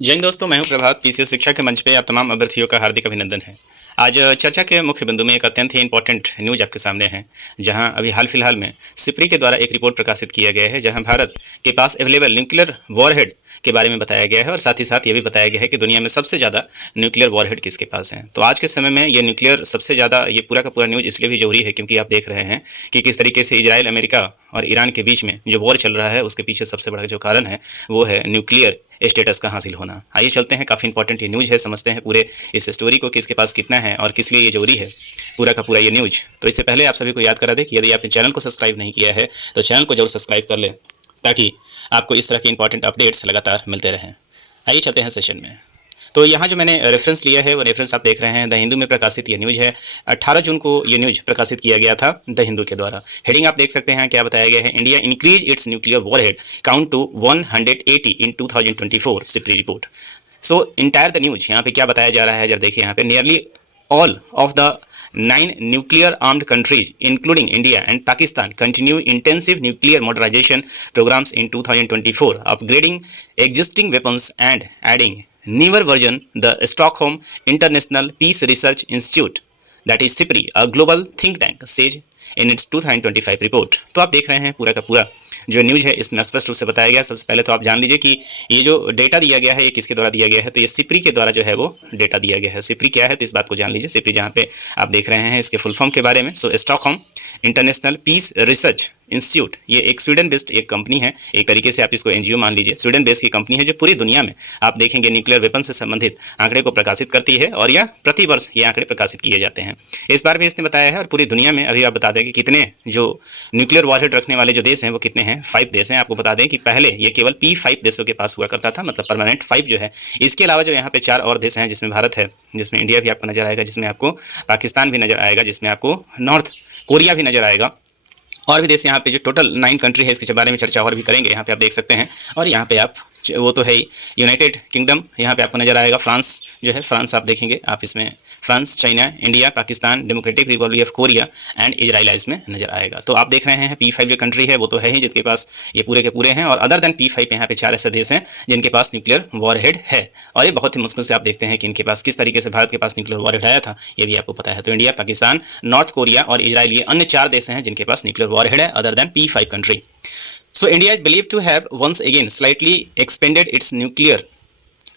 जय हिंद दोस्तों, मैं हूं प्रभात। पीसीएस शिक्षा के मंच पे आप तमाम अभ्यर्थियों का हार्दिक अभिनंदन है। आज चर्चा के मुख्य बिंदु में एक अत्यंत ही इंपॉर्टेंट न्यूज आपके सामने है, जहां अभी हाल फिलहाल में सिप्री के द्वारा एक रिपोर्ट प्रकाशित किया गया है, जहां भारत के पास अवेलेबल न्यूक्लियर वॉरहेड के बारे में बताया गया है और साथ ही साथ ये भी बताया गया है कि दुनिया में सबसे ज़्यादा न्यूक्लियर वॉरहेड किसके पास है। तो आज के समय में ये न्यूक्लियर सबसे ज़्यादा ये पूरा का पूरा न्यूज इसलिए भी जरूरी है क्योंकि आप देख रहे हैं कि किस तरीके से इजराइल, अमेरिका और ईरान के बीच में जो वॉर चल रहा है उसके पीछे सबसे बड़ा जो कारण है वो है न्यूक्लियर स्टेटस का हासिल होना। आइए चलते हैं, काफ़ी इंपॉर्टेंट ये न्यूज़ है, समझते हैं पूरे इस स्टोरी को, किसके पास कितना है और किस लिए ये जरूरी है पूरा का पूरा ये न्यूज़। तो इससे पहले आप सभी को याद करा दें कि यदि आपने चैनल को सब्सक्राइब नहीं किया है तो चैनल को जरूर सब्सक्राइब कर लें ताकि आपको इस तरह के इंपॉर्टेंट अपडेट्स लगातार मिलते रहें। आइए चलते हैं सेशन में। तो यहाँ जो मैंने रेफरेंस लिया है वो रेफरेंस आप देख रहे हैं, द हिंदू में प्रकाशित ये न्यूज़ है। 18 जून को ये न्यूज़ प्रकाशित किया गया था द हिंदू के द्वारा। हेडिंग आप देख सकते हैं, क्या बताया गया है, India increase its nuclear warhead count to 180 in 2024 SIPRI report. So entire the news यहाँ पे क्या बताया जा रहा है, जरा देखिए यहाँ पे, nearly all of the 9 nuclear armed countries including India and Pakistan continue intensive nuclear modernization programs in 2024, upgrading existing weapons and adding newer version. The Stockholm International Peace Research Institute, that is SIPRI, a global think tank, says in its 2025 report. तो आप देख रहे हैं पूरा का पूरा जो news है इसमें स्पष्ट रूप से बताया गया। सबसे पहले तो आप जान लीजिए कि ये जो डेटा दिया गया है ये किसके द्वारा दिया गया है, तो ये सिप्री के द्वारा जो है वो डेटा दिया गया है। सिप्री क्या है तो इस बात को जान लीजिए। सिप्री जहाँ पे आप देख रहे हैं इसके फुल फॉर्म के बारे में, so Stockholm international peace research institute, ये एक स्वीडन बेस्ड एक कंपनी है, एक तरीके से आप इसको एनजीओ मान लीजिए। स्वीडन बेस्ड की कंपनी है जो पूरी दुनिया में आप देखेंगे न्यूक्लियर वेपन से संबंधित आंकड़े को प्रकाशित करती है और यह प्रतिवर्ष ये आंकड़े प्रकाशित किए जाते हैं। इस बार भी इसने बताया है और पूरी दुनिया में अभी आप बता दें कि कितने जो न्यूक्लियर वॉरहेड रखने वाले जो देश हैं वो कितने हैं, 5 देश हैं। आपको बता दें कि पहले ये केवल P5 देशों के पास हुआ करता था, मतलब परमानेंट 5 जो है। इसके अलावा जो यहाँ पे 4 और देश हैं, जिसमें भारत है, जिसमें इंडिया भी आपको नजर आएगा, जिसमें आपको पाकिस्तान भी नजर आएगा, जिसमें आपको नॉर्थ कोरिया भी नजर आएगा और भी देश यहाँ पे जो टोटल 9 कंट्री है इसके बारे में चर्चा और भी करेंगे, यहाँ पे आप देख सकते हैं। और यहाँ पे आप वो तो है यूनाइटेड किंगडम, यहाँ पे आपको नजर आएगा। फ्रांस जो है, फ्रांस आप देखेंगे, आप इसमें France, China, India, Pakistan, democratic Republic of Korea and Israel इसमें नजर आएगा। तो आप देख रहे हैं P5 जो कंट्री है वो तो है ही जिसके पास ये पूरे के पूरे हैं, और अदर देन P5 यहाँ पे 4 ऐसे देश हैं जिनके पास न्यूक्लियर वॉरहेड है। और ये बहुत ही मुश्किल से आप देखते हैं कि इनके पास किस तरीके से भारत के पास न्यूक्लियर वॉरहेड आया था, ये भी आपको पता है। तो इंडिया, पाकिस्तान, नॉर्थ कोरिया और इजराइल, ये अन्य 4 देश हैं जिनके पास न्यूक्लियर वॉरहेड है other than P5 country. So India is believed to have once again slightly expanded its nuclear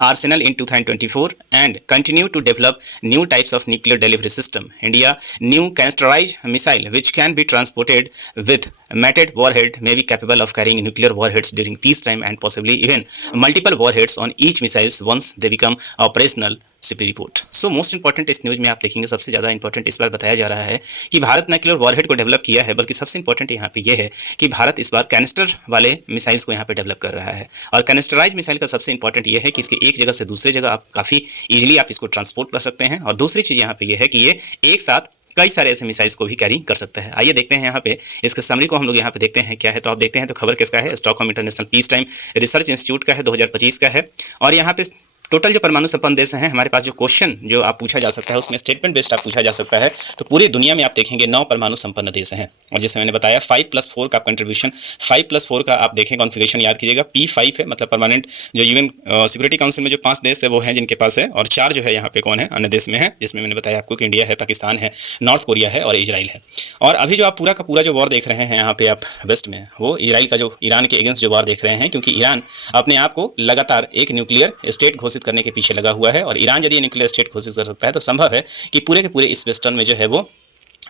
arsenal in 2024 and continue to develop new types of nuclear delivery system. India new canisterized missile which can be transported with matted warhead may be capable of carrying nuclear warheads during peacetime and possibly even multiple warheads on each missiles once they become operational. SIPRI report. So most important इस news में आप देखेंगे, सबसे ज़्यादा important इस बार बताया जा रहा है कि भारत न केवल वॉरहेड को डेवलप किया है, बल्कि सबसे इंपॉर्टेंट यहाँ पे ये है कि भारत इस बार कैनिस्टर वाले मिसाइल्स को यहाँ पे डेवलप कर रहा है। और कैनिस्टराइज मिसाइल का सबसे इंपॉर्टेंट ये है कि इसके एक जगह से दूसरी जगह आप काफ़ी ईजिली आप इसको ट्रांसपोर्ट कर सकते हैं। और दूसरी चीज़ यहाँ पे ये है कि ये एक साथ कई सारे ऐसे मिसाइल्स को भी कैरी कर सकता है। आइए देखते हैं यहाँ पे इसके समरी को हम लोग यहाँ पे देखते हैं क्या है। तो आप देखते हैं तो खबर किसका है, Stockholm international peace time research institute का है, 2025 का है। और यहाँ पे टोटल जो परमाणु संपन्न देश हैं हमारे पास, जो क्वेश्चन जो आप पूछा जा सकता है उसमें स्टेटमेंट बेस्ड आप पूछा जा सकता है। तो पूरी दुनिया में आप देखेंगे 9 परमाणु संपन्न देश हैं, और जैसे मैंने बताया 5+4 का कंट्रीब्यूशन, 5+4 का आप देखें कॉन्फ़िगरेशन याद कीजिएगा। P5 है, मतलब परमानेंट जो यूएन सिक्योरिटी काउंसिल में जो 5 देश है वो हैं जिनके पास है, और 4 जो है यहाँ पे कौन है, अन्य देश में है, जिसमें मैंने बताया आपको कि इंडिया है, पाकिस्तान है, नॉर्थ कोरिया है और इजराइल है। और अभी जो आप पूरा का पूरा जो वॉर देख रहे हैं यहाँ पे आप वेस्ट में, वो इजराइल का जो ईरान के अगेंस्ट जो वॉर देख रहे हैं, क्योंकि ईरान अपने आप को लगातार एक न्यूक्लियर स्टेट घोषित करने के पीछे लगा हुआ है। और ईरान यदि न्यूक्लियर स्टेट घोषित कर सकता है तो संभव है कि पूरे के पूरे इस वेस्टर्न में जो है वो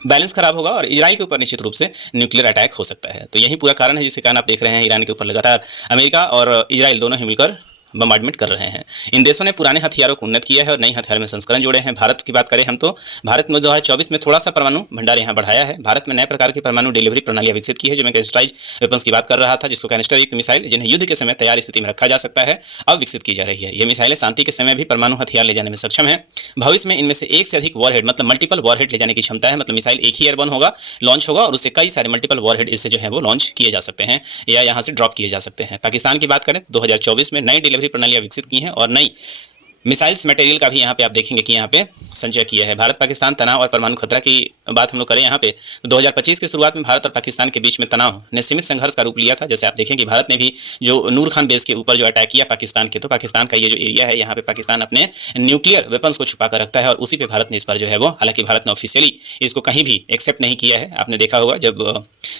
बैलेंस खराब होगा और इजराइल के ऊपर निश्चित रूप से न्यूक्लियर अटैक हो सकता है। तो यही पूरा कारण है जिसके कारण आप देख रहे हैं ईरान के ऊपर लगातार अमेरिका और इजराइल दोनों ही मिलकर बम्बार्डमेंट कर रहे हैं। इन देशों ने पुराने हथियारों को उन्नत किया है और नए हथियारों में संस्करण जोड़े हैं। भारत की बात करें हम तो भारत में 2024 में थोड़ा सा परमाणु भंडार यहाँ बढ़ाया है। भारत में नए प्रकार की परमाणु डिलीवरी प्रणालियाँ विकसित की है, जो मैं कैनिस्टराइज वेपन्स की बात कर रहा था, जिसको कैनिस्टर युक्त मिसाइल जिन्हें युद्ध के समय तैयार स्थिति में रखा जा सकता है, अब विकसित की जा रही है। ये मिसाइलें शांति के समय भी परमाणु हथियार ले जाने में सक्षम है। भविष्य में इनमें से एक से अधिक वॉरहेड, मतलब मल्टीपल वॉरहेड ले जाने की क्षमता है। मतलब मिसाइल एक ही एयरबर्न होगा, लॉन्च होगा और उससे कई सारे मल्टीपल वॉरहेड इससे जो है वो लॉन्च किए जा सकते हैं या यहाँ से ड्रॉप किए जा सकते हैं। पाकिस्तान की बात करें 2024 में नई डिलीवरी प्रणालियाँ विकसित की हैं और नई मिसाइल्स मटेरियल का भी यहाँ पे आप देखेंगे कि यहाँ पे संचय किया है। भारत पाकिस्तान तनाव और परमाणु खतरा की बात हम लोग करें यहाँ पे, तो 2025 की शुरुआत में भारत और पाकिस्तान के बीच में तनाव ने सीमित संघर्ष का रूप लिया था। जैसे आप देखें कि भारत ने भी जो नूर खान बेस के ऊपर जो अटैक किया पाकिस्तान के, तो पाकिस्तान का ये जो एरिया है यहाँ पे पाकिस्तान अपने न्यूक्लियर वेपन्स को छुपा कर रखता है और उसी पे भारत ने इस पर जो है वो, हालांकि भारत ने ऑफिशियली इसको कहीं भी एक्सेप्ट नहीं किया है। आपने देखा होगा जब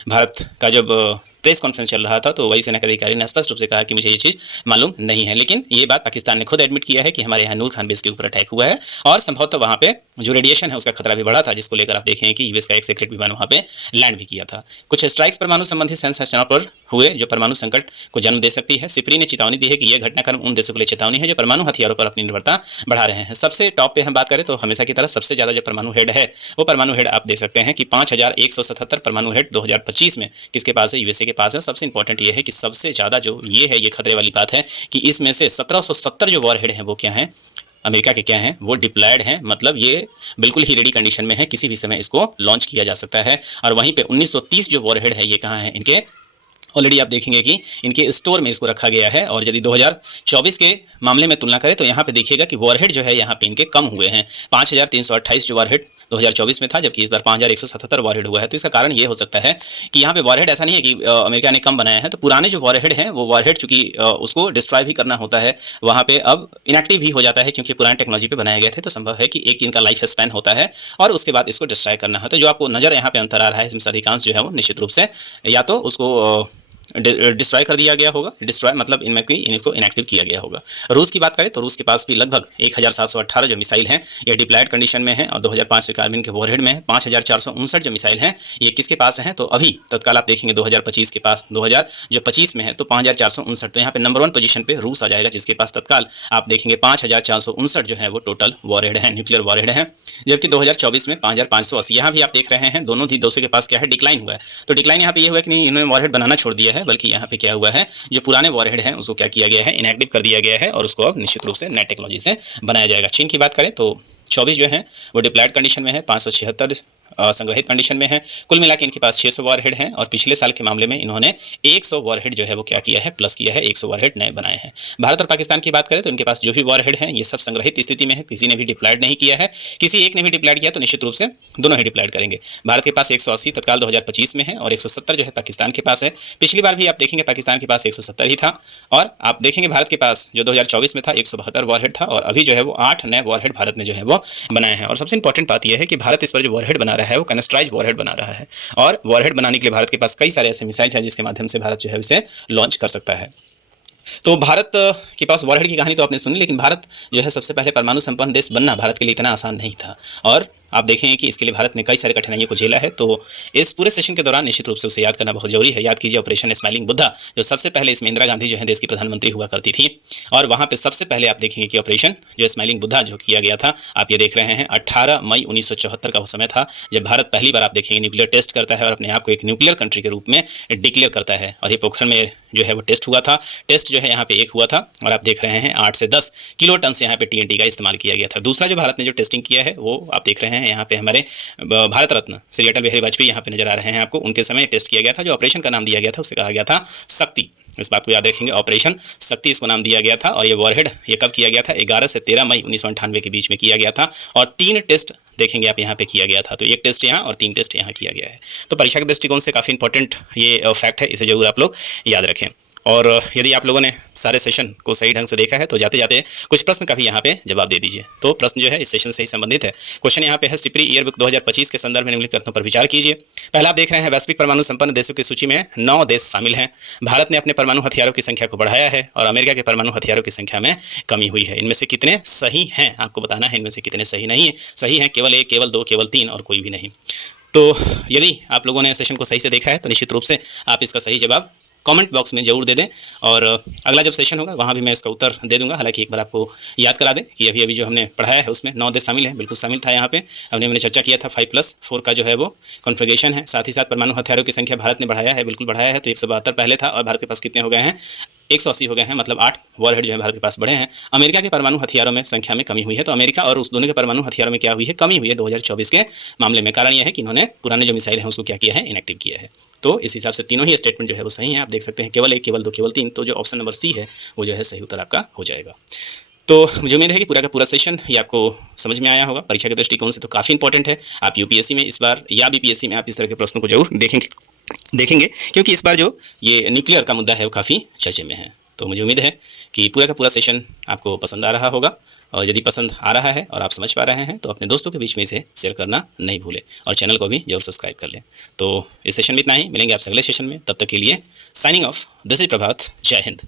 भारत का जब प्रेस कॉन्फ्रेंस चल रहा था तो वही सेना के अधिकारी ने स्पष्ट रूप से कहा कि मुझे ये चीज़ मालूम नहीं है, लेकिन ये बात पाकिस्तान ने खुद एडमिट किया है कि हमारे यहाँ नूर खान बेस के ऊपर अटैक हुआ है और संभवतः वहाँ पे जो रेडिएशन है उसका खतरा भी बढ़ा था, जिसको लेकर आप देखें कि यूएस का एक सीक्रेट विमान वहाँ पे लैंड भी किया था। कुछ स्ट्राइक्स परमाणु संबंधित संरचनाओं पर हुए जो परमाणु संकट को जन्म दे सकती है। सिप्री ने चेतावनी दी है कि यह घटनाक्रम उन देशों के लिए चेतावनी है जो परमाणु हथियारों पर अपनी निर्भरता बढ़ा रहे हैं। सबसे टॉप पे हम बात करें तो हमेशा की तरह सबसे ज़्यादा जो परमाणु हेड है वो परमाणु हेड आप देख सकते हैं कि 5177 परमाणु हेड 2025 में किसके पास है, यूएसए के पास है। सबसे इंपॉर्टेंट ये है कि सबसे ज़्यादा जो ये है, ये खतरे वाली बात है कि इसमें से 1770 जो वॉर हेड हैं वो क्या हैं, अमेरिका के क्या हैं, वो डिप्लॉयड हैं। मतलब ये बिल्कुल ही रेडी कंडीशन में है, किसी भी समय इसको लॉन्च किया जा सकता है। और वहीं पे 1930 जो वॉरहेड है ये कहाँ है, इनके ऑलरेडी आप देखेंगे कि इनके स्टोर में इसको रखा गया है। और यदि 2024 के मामले में तुलना करें तो यहाँ पे देखिएगा कि वॉरहेड जो है यहाँ पे इनके कम हुए हैं। 5328 जो वॉरहेड 2024 में था, जबकि इस बार 5177 वॉरहेड हुआ है। तो इसका कारण ये हो सकता है कि यहाँ पे वॉरहेड ऐसा नहीं है कि अमेरिका ने कम बनाया है, तो पुराने जो वॉरहेड हैं वो वॉरहेड चूंकि उसको डिस्ट्रॉय भी करना होता है, वहाँ पे अब इनएक्टिव भी हो जाता है क्योंकि पुरानी टेक्नोलॉजी पे बनाए गए थे। तो संभव है कि एक इनका लाइफ स्पैन होता है और उसके बाद इसको डिस्ट्रॉय करना होता है। जो आपको नज़र यहाँ पे अंतर आ रहा है इसमें से अधिकांश जो है वो निश्चित रूप से या तो उसको डिस्ट्रॉय कर दिया गया होगा, डिस्ट्रॉय मतलब इनमें इनको इनएक्टिव किया गया होगा। रूस की बात करें तो रूस के पास भी लगभग 1718 जो मिसाइल हैं ये डिप्लॉयड कंडीशन में है और 2005 के कार्बिन के वॉरहेड में है। 5459 जो मिसाइल हैं ये किसके पास हैं, तो अभी तत्काल आप देखेंगे 2025 के पास 2025 में है तो 5459। तो यहाँ पे नंबर 1 पोजीशन पे रूस आ जाएगा, जिसके पास तत्काल आप देखेंगे 5459 जो है वो टोटल वॉरहेड है, न्यूक्लियर वॉरहेड है। जबकि 2024 में 5580। यहाँ भी आप देख रहे हैं दोनों देशों के पास क्या है, डिक्लाइन हुआ है। तो डिक्लाइन यहाँ पे ये हुआ कि नहीं इन्होंने वॉरहेड बनाना छोड़ दिया है, बल्कि यहाँ पे क्या हुआ है, जो पुराने वॉरहेड हैं उसको क्या किया गया है, इनएक्टिव कर दिया गया है और उसको अब निश्चित रूप से नई टेक्नोलॉजी से बनाया जाएगा। चीन की बात करें तो 24 जो है वो डिप्लॉयड कंडीशन में है, 576 संग्रहित कंडीशन में है। कुल मिला के इनके पास 600 वॉरहेड हैं और पिछले साल के मामले में इन्होंने 100 वॉरहेड जो है वो क्या किया है, प्लस किया है, 100 वॉरहेड नए बनाए हैं। भारत और पाकिस्तान की बात करें तो इनके पास जो भी वॉरहेड हैं ये सब संग्रहित स्थिति में है, किसी ने भी डिप्लॉयड नहीं किया है। किसी एक ने भी डिप्लॉयड किया तो निश्चित रूप से दोनों ही डिप्लॉयड करेंगे। भारत के पास 180 तत्काल 2025 में है और 170 जो है पाकिस्तान के पास है। पिछली बार भी आप देखेंगे पाकिस्तान के पास 170 ही था और आप देखेंगे भारत के पास जो 2024 में था 172 वॉरहेड था और अभी जो है वो 8 नए वॉरहेड भारत ने जो है वो बनाए हैं। और सबसे इंपॉर्टेंट बात यह है कि भारत इस पर जो वॉरहेड बना रहा है वो कनेस्ट्राइज वॉरहेड बना रहा है और वॉरहेड बनाने के लिए भारत के पास कई सारे ऐसे मिसाइल हैं जिसके माध्यम से भारत जो है इसे लॉन्च कर सकता है। तो भारत के पास वॉरहेड की कहानी तो आपने सुनी, लेकिन भारत जो है सबसे पहले परमाणु संपन्न देश बनना भारत के लिए इतना आसान नहीं था और आप देखें कि इसके लिए भारत ने कई सारी कठिनाइयों को झेला है। तो इस पूरे सेशन के दौरान निश्चित रूप से उसे याद करना बहुत जरूरी है। याद कीजिए ऑपरेशन स्माइलिंग बुद्धा, जो सबसे पहले इसमें इंदिरा गांधी जो है देश की प्रधानमंत्री हुआ करती थी और वहाँ पे सबसे पहले आप देखेंगे कि ऑपरेशन जो स्माइलिंग बुद्धा जो किया गया था, आप ये देख रहे हैं 18 मई 1974 का वो समय था जब भारत पहली बार आप देखेंगे न्यूक्लियर टेस्ट करता है और अपने आप को एक न्यूक्लियर कंट्री के रूप में डिक्लेयर करता है। और ये पोखरण में जो है वो टेस्ट हुआ था। टेस्ट जो है यहाँ पे एक हुआ था और आप देख रहे हैं 8 से 10 किलो टन से यहाँ पे TNT का इस्तेमाल किया गया था। दूसरा जो भारत ने जो टेस्टिंग किया है वो आप देख रहे हैं यहाँ पे हमारे भारत रत्न श्री अटल बिहारी वाजपेयी यहाँ पे नजर आ रहे हैं आपको। उनके समय टेस्ट किया गया था। जो ऑपरेशन का नाम दिया गया था उसे कहा गया था शक्ति। इस बात को याद रखेंगे, ऑपरेशन शक्ति इसको नाम दिया गया था। और ये वॉरहेड ये कब किया गया था, 11 से 13 मई 1998 के बीच में किया गया था और 3 टेस्ट देखेंगे आप यहाँ पे किया गया था। तो एक टेस्ट यहाँ और 3 टेस्ट यहाँ किया गया है। तो परीक्षा के दृष्टिकोण से काफ़ी इंपॉर्टेंट ये फैक्ट है, इसे जरूर आप लोग याद रखें। और यदि आप लोगों ने सारे सेशन को सही ढंग से देखा है तो जाते जाते कुछ प्रश्न का भी यहाँ पे जवाब दे दीजिए। तो प्रश्न जो है इस सेशन से ही संबंधित है। क्वेश्चन यहाँ पे है, सिप्री ईयरबुक 2025 के संदर्भ में निम्नलिखित कथनों पर विचार कीजिए। पहला आप देख रहे हैं, वैश्विक परमाणु संपन्न देशों की सूची में 9 देश शामिल हैं। भारत ने अपने परमाणु हथियारों की संख्या को बढ़ाया है और अमेरिका के परमाणु हथियारों की संख्या में कमी हुई है। इनमें से कितने सही हैं, आपको बताना है। इनमें से कितने सही नहीं है, सही हैं केवल 1, केवल 2, केवल 3 और कोई भी नहीं। तो यदि आप लोगों ने सेशन को सही से देखा है तो निश्चित रूप से आप इसका सही जवाब कमेंट बॉक्स में जरूर दे दें और अगला जब सेशन होगा वहाँ भी मैं इसका उत्तर दे दूंगा। हालांकि एक बार आपको याद करा दें कि अभी जो हमने पढ़ाया है उसमें 9 देश शामिल हैं, बिल्कुल शामिल था। यहाँ पे हमने चर्चा किया था 5+4 का जो है वो कॉन्फ़िगरेशन है। साथ ही साथ परमाणु हथियारों की संख्या भारत ने बढ़ाया है, बिल्कुल बढ़ाया है। तो 172 पहले था और भारत के पास कितने हो गए हैं, 180 हो गए हैं। मतलब 8 वॉरहेड जो है भारत के पास बढ़े हैं। अमेरिका के परमाणु हथियारों में संख्या में कमी हुई है। तो अमेरिका और उस दोनों के परमाणु हथियारों में क्या हुई है, कमी हुई है 2024 के मामले में। कारण यह है कि इन्होंने पुराने जो मिसाइल हैं उसको क्या किया है, इनएक्टिव किया है। तो इस हिसाब से तीनों ही स्टेटमेंट जो है वो सही है। आप देख सकते हैं केवल 1, केवल 2, केवल 3। तो जो ऑप्शन नंबर सी है वो जो है सही उत्तर आपका हो जाएगा। तो मुझे उम्मीद है कि पूरा का पूरा सेशन ये आपको समझ में आया होगा। परीक्षा के दृष्टिकोण से तो काफ़ी इंपॉर्टेंट है। आप यूपीएससी में इस बार या बीपीएससी में आप इस तरह के प्रश्नों को जरूर देखेंगे, क्योंकि इस बार जो ये न्यूक्लियर का मुद्दा है वो काफ़ी चर्चे में है। तो मुझे उम्मीद है कि पूरा का पूरा सेशन आपको पसंद आ रहा होगा, और यदि पसंद आ रहा है और आप समझ पा रहे हैं तो अपने दोस्तों के बीच में इसे शेयर करना नहीं भूलें, और चैनल को भी जरूर सब्सक्राइब कर लें। तो इस सेशन में इतना ही, मिलेंगे आपसे अगले सेशन में। तब तक के लिए साइनिंग ऑफ, दिस इज प्रभात। जय हिंद।